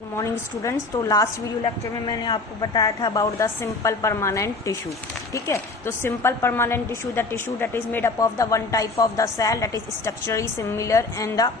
Good morning students. तो last video lecture में मैंने आपको बताया था about the simple permanent tissue. ठीक है, तो simple permanent tissue the tissue that is made up of the one type of the cell that is structurally similar and the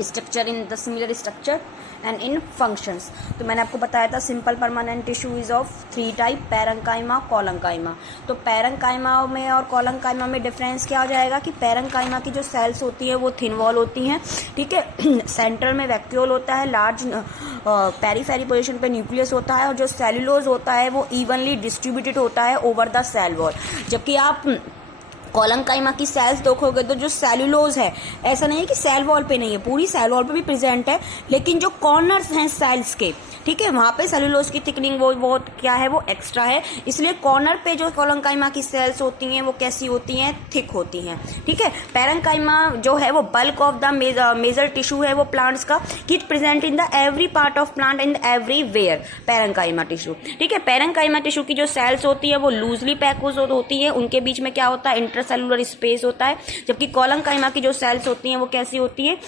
structure in the similar structure and in functions. तो मैंने आपको बताया था simple permanent tissue is of three type, parenchyma, collenchyma. तो parenchyma में और कोलंकाइमा में difference क्या हो जाएगा कि पैरेंकाइमा की जो सेल्स होती है वो थिन वॉल होती हैं। ठीक है, सेंटर में वैक्यूल होता है, लार्ज पेरीफेरी पोजीशन पे न्यूक्लियस होता है और जो सेलुलोज होता है वो इवनली डिस्ट्रीब्यूटेड होता है ओवर द सेल वॉल। जबकि आप कोलंकाइमा की सेल्स देखोगे तो जो सेलुलोज है, ऐसा नहीं है कि सेल वॉल पे नहीं है, पूरी सेल वॉल पे भी प्रेजेंट है, लेकिन जो कॉर्नर्स हैं सेल्स के, ठीक है, वहां पे सेलुलोज की थिकनिंग वो क्या है, वो एक्स्ट्रा है। इसलिए कॉर्नर पे जो कोलंकाइमा की सेल्स होती हैं वो कैसी होती हैं, थिक होती हैं। ठीक है, पैरेंकाइमा जो है वो bulk of the major tissue है वो प्लांट्स का, कि it present in the every part of plant in everywhere parenchyma tissue. ठीक है, पैरेंकाइमा टिश्यू की जो सेल्स होती है वो लूजली पैक होती है, उनके बीच में क्या होता है, इंटरसेलुलर स्पेस होता है। जबकि कोलंकाइमा की जो सेल्स होती हैं वो कैसी होती है,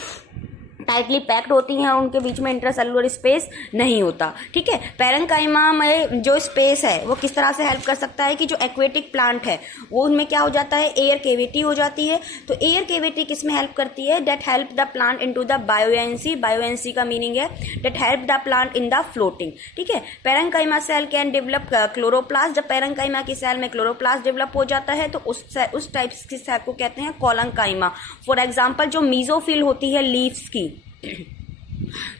टाइटली पैक्ड होती हैं और उनके बीच में इंटरसेलुलर स्पेस नहीं होता। ठीक है, पैरेंकाइमा में जो स्पेस है वो किस तरह से हेल्प कर सकता है कि जो एक्वेटिक प्लांट है वो उनमें क्या हो जाता है, एयर केविटी हो जाती है। तो एयर केविटी किस में हेल्प करती है, that help the plant into the buoyancy. Buoyancy का मीनिंग है that help the plant in the floating. ठीक है, parenchyma cell can develop chloroplast. जब पैरेंकाइमा की सेल में क्लोरोप्लास्ट डेवलप हो जाता है तो उस टाइप की सेल को कहते हैं कोलंकाइमा। फॉर एग्जाम्पल जो मीजोफिल होती है लीव्स की,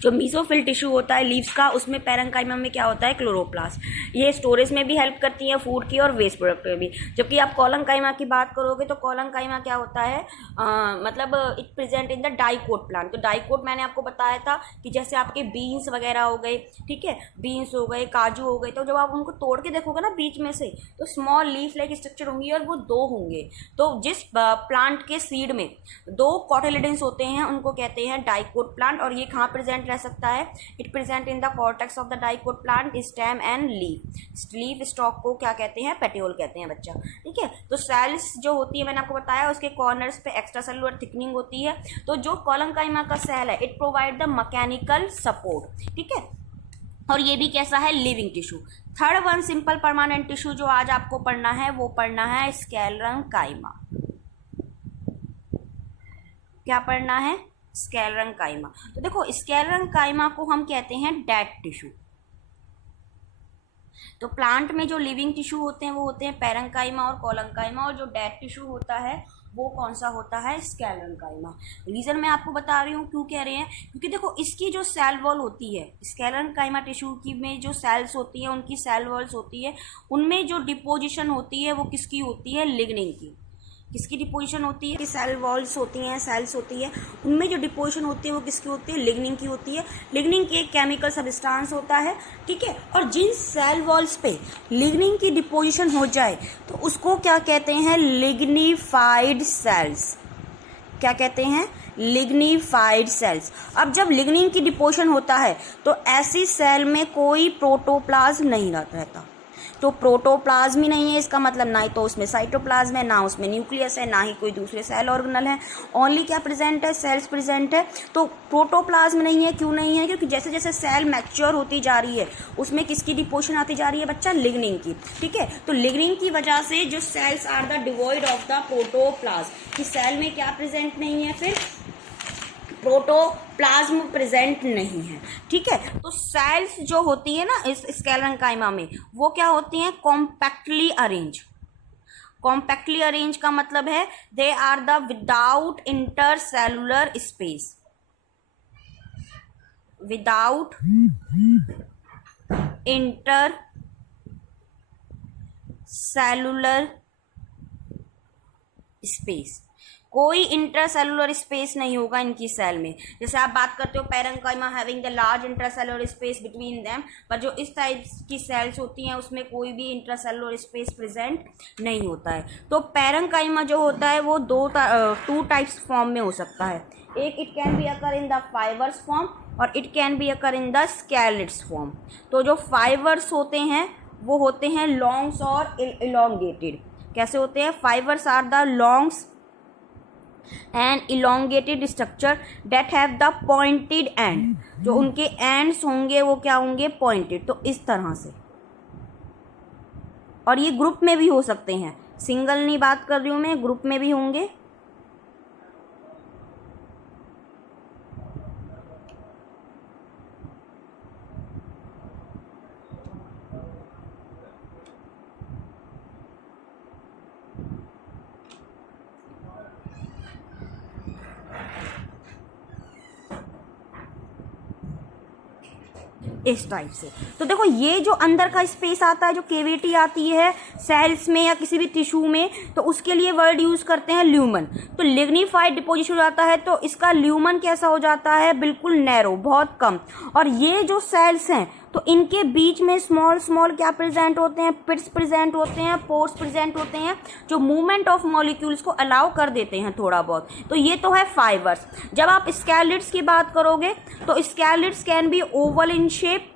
जो मीजोफिल टिश्यू होता है लीव्स का, उसमें पैरेंकाइमा में क्या होता है, क्लोरोप्लास्ट। ये स्टोरेज में भी हेल्प करती है, फूड की और वेस्ट प्रोडक्ट में भी। जबकि आप कोलंकाइमा की बात करोगे तो कोलंकाइमा क्या होता है, मतलब it present in the dicot plant. तो डाइकोट मैंने आपको बताया था कि जैसे आपके बीन्स वगैरह हो गए, ठीक है, बीन्स हो गए, काजू हो गए, तो जब आप उनको तोड़ के देखोगे ना बीच में से, तो स्मॉल लीफ लाइक स्ट्रक्चर होंगी और वो दो होंगे। तो जिस प्लांट के सीड में दो कॉटिलिडन्स होते हैं उनको कहते हैं डाइकोट प्लांट। और ये कहाँ प्रेजेंट रह सकता है, it present in the cortex of the dicot plant, stem and leaf stock को क्या कहते हैं, पेटियोल कहते हैं बच्चा। ठीक है, तो सेल्स जो होती है मैंने आपको बताया उसके कॉर्नर्स पे एक्स्ट्रा सेलुलर थिकनिंग होती है। तो जो कोलंकाइमा का सेल है it provide the mechanical support. ठीक है, और ये भी कैसा है, living tissue. Third one simple permanent tissue जो आज आपको पढ़ना है वो पढ़ना है स्क्लेरेंकाइमा। क्या पढ़ना है, स्क्लेरेंकाइमा। तो देखो स्क्लेरेंकाइमा को हम कहते हैं डेड टिश्यू। तो प्लांट में जो लिविंग टिश्यू होते हैं वो होते हैं पैरेंकाइमा और कोलंकाइमा, और जो डेड टिश्यू होता है वो कौन सा होता है, स्क्लेरेंकाइमा। रीजन मैं आपको बता रही हूँ क्यों कह रहे हैं, क्योंकि देखो इसकी जो सेल वॉल होती है, स्क्लेरेंकाइमा टिश्यू की में जो सेल्स होती है उनकी सेल वॉल्स होती है, उनमें जो डिपोजिशन होती है वो किसकी होती है, लिग्निन की। किसकी डिपोजिशन होती है, कि सेल वॉल्स होती हैं, सेल्स होती है, उनमें जो डिपोजिशन होती है वो किसकी होती है, लिग्निन की होती है। लिग्निन की एक केमिकल सब्सटेंस होता है। ठीक है, और जिन सेल वॉल्स पे लिग्निन की डिपोजिशन हो जाए तो उसको क्या कहते हैं, लिग्निफाइड सेल्स। क्या कहते हैं, लिग्निफाइड सेल्स। अब जब लिग्निन की डिपोजिशन होता है तो ऐसी सेल में कोई प्रोटोप्लाज्म नहीं रहता। तो प्रोटोप्लाज्म ही नहीं है, इसका मतलब ना ही तो उसमें साइटोप्लाज्म है, ना उसमें न्यूक्लियस है, ना ही कोई दूसरे सेल ऑर्गेनल है। ओनली क्या प्रेजेंट है, सेल्स प्रेजेंट है। तो प्रोटोप्लाज्म नहीं है, क्यों नहीं है, क्योंकि जैसे जैसे सेल मैच्योर होती जा रही है उसमें किसकी डिपोजिशन आती जा रही है बच्चा, लिग्निन की। ठीक है, तो लिग्निन की वजह से जो cells are the devoid of the protoplasm, कि सेल में क्या प्रेजेंट नहीं है, फिर प्रोटोप्लाज्म प्रेजेंट नहीं है। ठीक है, तो सेल्स जो होती है ना इस स्क्लेरेंकाइमा में वो क्या होती हैं, कॉम्पैक्टली अरेंज। कॉम्पैक्टली अरेंज का मतलब है they are the without intercellular space, without inter cellular space. कोई इंटरसेलुलर स्पेस नहीं होगा इनकी सेल में। जैसे आप बात करते हो parenchyma having the large intercellular space between them, पर जो इस टाइप की सेल्स होती हैं उसमें कोई भी इंटरसेलुलर स्पेस प्रेजेंट नहीं होता है। तो पैरेंकाइमा जो होता है वो टू टाइप्स फॉर्म में हो सकता है। एक, it can be occur in the fibres form और it can be occur in the sclereids form. तो जो फाइबर्स होते हैं वो होते हैं लॉन्ग्स और इलोंगेटेड। कैसे होते हैं, fibres are the longs and elongated structure that have the pointed end, जो उनके एंड्स होंगे वो क्या होंगे, पॉइंटेड। तो इस तरह से, और ये ग्रुप में भी हो सकते हैं, सिंगल नहीं बात कर रही हूँ मैं, ग्रुप में भी होंगे। इस टाइप से। तो देखो ये जो अंदर का स्पेस आता है, जो केविटी आती है सेल्स में या किसी भी टिश्यू में, तो उसके लिए वर्ड यूज करते हैं ल्यूमन। तो लिग्निफाइड डिपोजिशन हो जाता है तो इसका ल्यूमन कैसा हो जाता है, बिल्कुल नैरो, बहुत कम। और ये जो सेल्स हैं तो इनके बीच में स्मॉल स्मॉल क्या प्रेजेंट होते हैं, पिट्स प्रेजेंट होते हैं, पोर्स प्रेजेंट होते हैं, जो मूवमेंट ऑफ मॉलिक्यूल्स को अलाउ कर देते हैं थोड़ा बहुत। तो ये तो है फाइबर्स। जब आप स्केलेट्स की बात करोगे तो sclereids can be oval in shape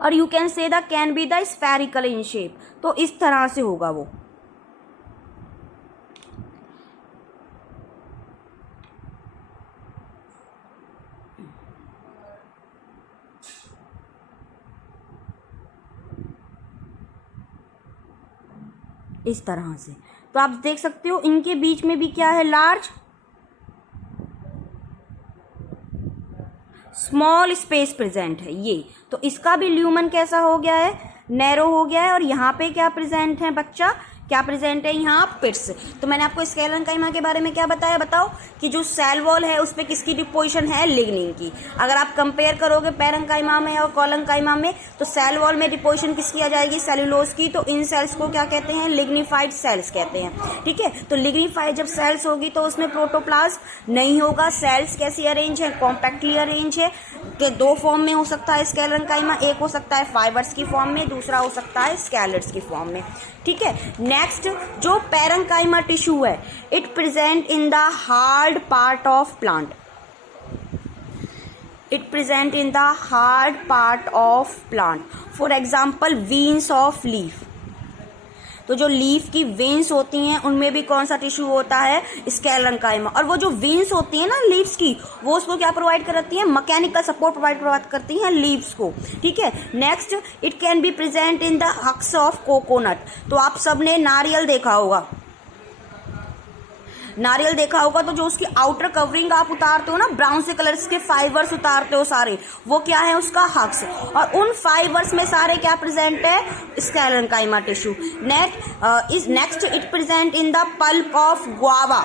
और you can say the can be the spherical in shape. तो इस तरह से होगा वो। इस तरह से तो आप देख सकते हो इनके बीच में भी क्या है, लार्ज स्मॉल स्पेस प्रेजेंट है ये। तो इसका भी ल्यूमन कैसा हो गया है, नैरो हो गया है। और यहाँ पे क्या प्रेजेंट है बच्चा, क्या प्रेजेंट है यहाँ, पिट्स। तो मैंने आपको स्केलेंकाइमा के बारे में क्या बताया, बताओ कि जो सेल वॉल है उस पर किसकी डिपोजिशन है, लिग्निन की। अगर आप कंपेयर करोगे पैरेंकाइमा में और कॉलंकाइमा में, तो सेल वॉल में डिपोजिशन किसकी आ जाएगी, सेलुलोज की। तो इन सेल्स को क्या कहते हैं, लिग्निफाइड सेल्स कहते हैं। ठीक है, तो लिग्निफाइड जब सेल्स होगी तो उसमें प्रोटोप्लाज्म नहीं होगा। सेल्स कैसी अरेंज है, कॉम्पैक्टली अरेंज है। कि दो फॉर्म में हो सकता है स्केलेंकाइमा, एक हो सकता है फाइबर्स की फॉर्म में, दूसरा हो सकता है स्केलेट्स की फॉर्म में। ठीक है, नेक्स्ट जो पैरेंकाइमा टिश्यू है, it present in the hard part of plant. It present in the hard part of plant, for example veins of leaf. तो जो लीफ की वेन्स होती हैं उनमें भी कौन सा टिश्यू होता है, स्केलेंकाइमा। और वो जो वेन्स होती हैं ना लीव्स की, वो उसको क्या प्रोवाइड करती हैं, मैकेनिकल सपोर्ट प्रोवाइड करती हैं लीव्स को। ठीक है, next it can be present in the husks of coconut. तो आप सबने नारियल देखा होगा, नारियल देखा होगा, तो जो उसकी आउटर कवरिंग आप उतारते हो ना, ब्राउन से कलर्स के फाइबर्स उतारते हो सारे, वो क्या है उसका हक्स। और उन फाइबर्स में सारे क्या प्रेजेंट है, sclerenchyma tissue. Next it present in the pulp of guava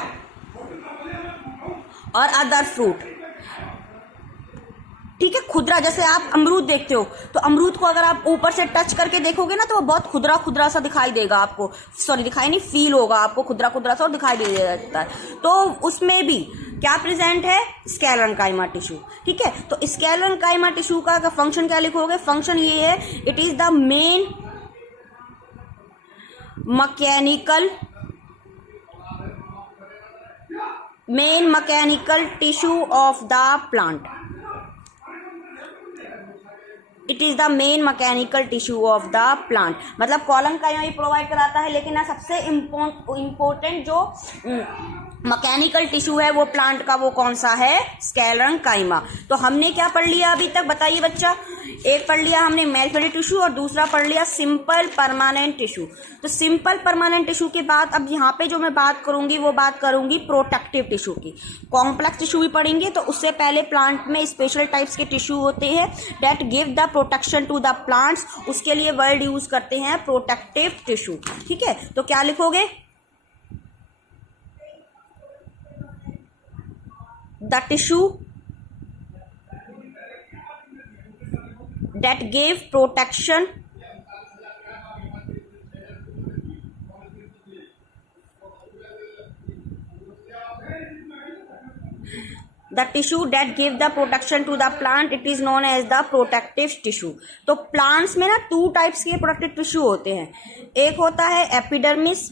और अदर फ्रूट। ठीक है, खुदरा, जैसे आप अमरूद देखते हो तो अमरूद को अगर आप ऊपर से टच करके देखोगे ना तो वो बहुत खुदरा खुदरा सा दिखाई देगा आपको, सॉरी दिखाई नहीं, फील होगा आपको खुदरा खुदरा सा और दिखाई दे देता है। तो उसमें भी क्या प्रेजेंट है, स्केलेंकाइमा टिश्यू। ठीक है, तो स्केलेंकाइमा टिश्यू का फंक्शन क्या लिखोगे, फंक्शन ये है, it is the main mechanical tissue of the plant. It is the main mechanical tissue of the plant. मतलब कॉलंकाइमा भी प्रोवाइड कराता है, लेकिन सबसे इम्पोर्टेंट जो मैकेनिकल टिश्यू है वो प्लांट का, वो कौन सा है, स्केलेंकाइमा। तो हमने क्या पढ़ लिया अभी तक, बताइए बच्चा। एक पढ़ लिया हमने मेल्फेडेड टिश्यू और दूसरा पढ़ लिया सिंपल परमानेंट टिश्यू। तो सिंपल परमानेंट टिश्यू के बाद अब यहाँ पे जो मैं बात करूंगी वो बात करूंगी प्रोटेक्टिव टिश्यू की। कॉम्प्लेक्स टिश्यू भी पढ़ेंगे, तो उससे पहले प्लांट में स्पेशल टाइप्स के टिश्यू होते हैं that give the protection to the plants. उसके लिए वर्ड यूज करते हैं प्रोटेक्टिव टिश्यू। ठीक है, तो क्या लिखोगे, the tissue that gave protection the tissue that give the protection to the plant, it is known as the protective tissue। तो प्लांट्स में ना टू टाइप्स के प्रोटेक्टिव टिश्यू होते हैं, एक होता है एपिडर्मिस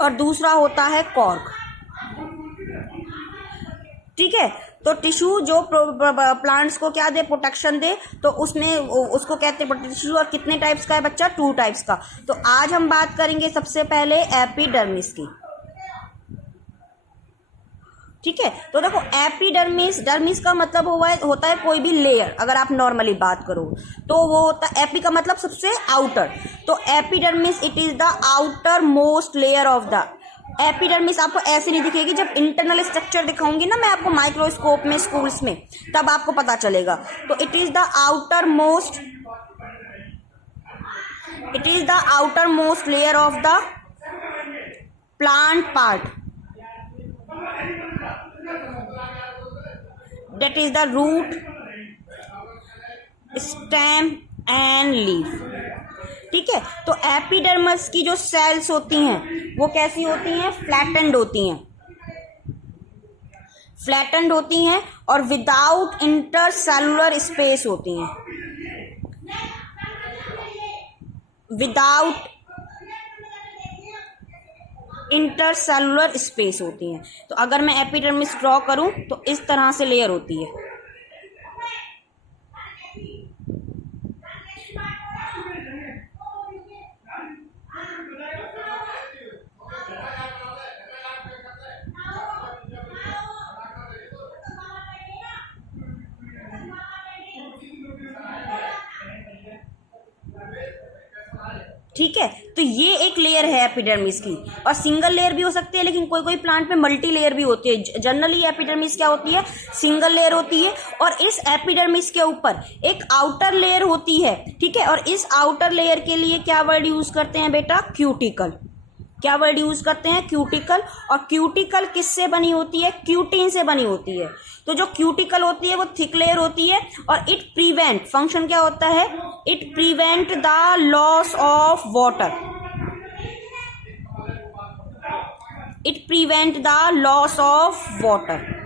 और दूसरा होता है कॉर्क। ठीक है, तो टिश्यू जो प्लांट्स को क्या दे, प्रोटेक्शन दे, तो उसमें उसको कहते हैं टिश्यू। और कितने टाइप्स का है बच्चा, 2 टाइप्स का। तो आज हम बात करेंगे सबसे पहले एपिडर्मिस की, ठीक है। तो देखो एपिडर्मिस, डर्मिस का मतलब होता है कोई भी लेयर, अगर आप नॉर्मली बात करो तो वो होता है, एपी का मतलब सबसे आउटर। तो epidermis it is the outer most layer of the epidermis. आपको ऐसे नहीं दिखेगी, जब इंटरनल स्ट्रक्चर दिखाऊंगी ना मैं आपको माइक्रोस्कोप में स्कूल्स में, तब आपको पता चलेगा। तो it is the outer most layer of the plant part, that is the root, stem and leaf, ठीक है। तो एपिडर्मिस की जो सेल्स होती हैं वो कैसी होती हैं, फ्लैटेंड होती हैं और विदाउट इंटरसेलुलर स्पेस होती हैं, विदाउट इंटरसेलुलर स्पेस होती हैं। तो अगर मैं एपिडर्मिस ड्रॉ करूं तो इस तरह से लेयर होती है। ठीक है, तो ये एक लेयर है एपिडर्मिस की, और सिंगल लेयर भी हो सकती है, लेकिन कोई कोई प्लांट में मल्टी लेयर भी होती है। जनरली एपिडर्मिस क्या होती है, सिंगल लेयर होती है। और इस एपिडर्मिस के ऊपर एक आउटर लेयर होती है, ठीक है। और इस आउटर लेयर के लिए क्या वर्ड यूज करते हैं बेटा, क्यूटिकल। क्या वर्ड यूज करते हैं, क्यूटिकल। और क्यूटिकल किससे बनी होती है, क्यूटिन से बनी होती है। तो जो क्यूटिकल होती है वो थिक लेयर होती है, और इट प्रिवेंट, फंक्शन क्या होता है, it prevent the loss of water, it prevent the loss of water.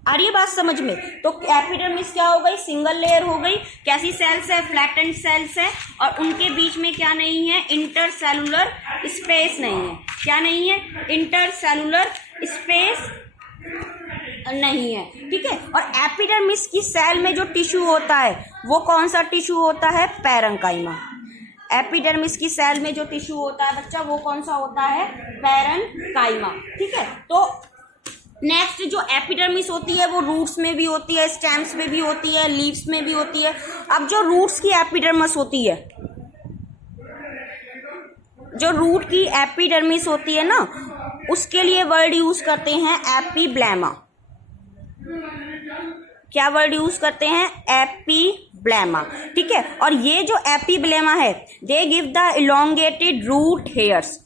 आ रही है बात समझ में। तो एपिडर्मिस क्या हो गई, सिंगल लेयर हो गई। कैसी सेल्स है, फ्लैटेंड सेल्स है, और उनके बीच में क्या नहीं है, इंटरसेलुलर स्पेस नहीं है। क्या नहीं है, इंटरसेलुलर स्पेस नहीं है, ठीक है। और एपिडर्मिस की सेल में जो टिश्यू होता है वो कौन सा टिश्यू होता है, पैरेन्काइमा। एपिडर्मिस की सेल में जो टिश्यू होता है बच्चा वो कौन सा होता है, पैरेन्काइमा, ठीक है। तो नेक्स्ट जो एपिडर्मिस होती है वो रूट्स में भी होती है, स्टेम्स में भी होती है, लीव्स में भी होती है। अब जो रूट्स की एपिडर्मिस होती है, जो रूट की एपिडर्मिस होती है ना, उसके लिए वर्ड यूज करते हैं एपिब्लेमा। क्या वर्ड यूज करते हैं, एपिब्लेमा, ठीक है। और ये जो एपिब्लेमा है, they give the elongated root hairs.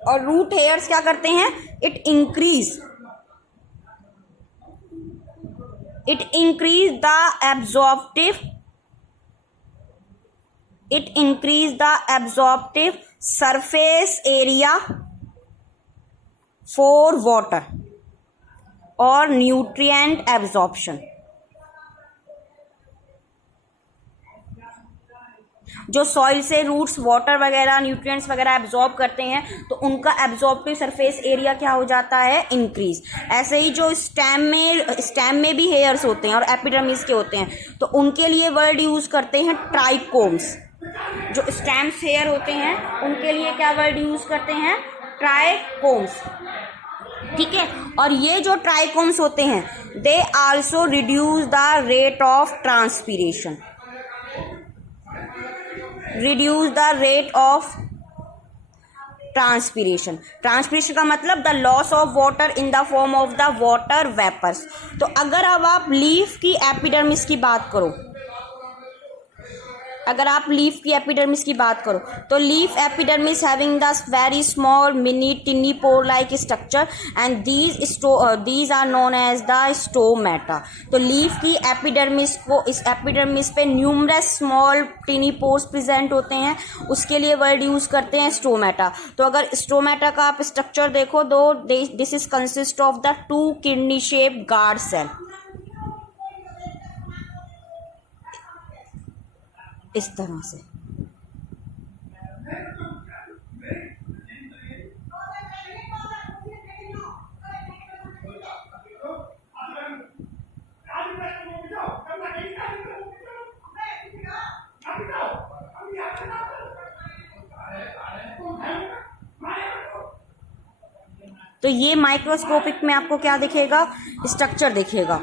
और रूट हेयर्स क्या करते हैं, it increase the absorptive surface area for water और nutrient absorption। जो सॉइल से रूट्स वाटर वगैरह न्यूट्रिएंट्स वगैरह एब्जॉर्ब करते हैं, तो उनका एब्जॉर्प्टिव सरफेस एरिया क्या हो जाता है, इंक्रीज। ऐसे ही जो स्टेम में भी हेयर्स होते हैं और एपिडर्मिस के होते हैं, तो उनके लिए वर्ड यूज करते हैं ट्राइकोम्स। जो स्टेम्स हेयर होते हैं उनके लिए क्या वर्ड यूज करते हैं, ट्राइकोम्स, ठीक है। और ये जो ट्राइकोम्स होते हैं, they also reduce the rate of transpiration, reduce the rate of transpiration। Transpiration का मतलब the loss of water in the form of the water vapours. तो अगर अब आप लीफ की एपिडर्मिस की बात करो, अगर आप लीफ की एपिडर्मिस की बात करो, तो leaf epidermis having the very small mini tiny pore like structure and these are known as the stomata. तो लीफ की एपिडर्मिस को, इस एपिडर्मिस पे numerous small tiny pores present होते हैं, उसके लिए वर्ड यूज करते हैं स्टोमेटा। तो अगर स्टोमेटा का आप स्ट्रक्चर देखो, तो this is consist of the 2 kidney shaped guard cell, इस तरह से। तो ये माइक्रोस्कोपिक में आपको क्या दिखेगा, स्ट्रक्चर दिखेगा।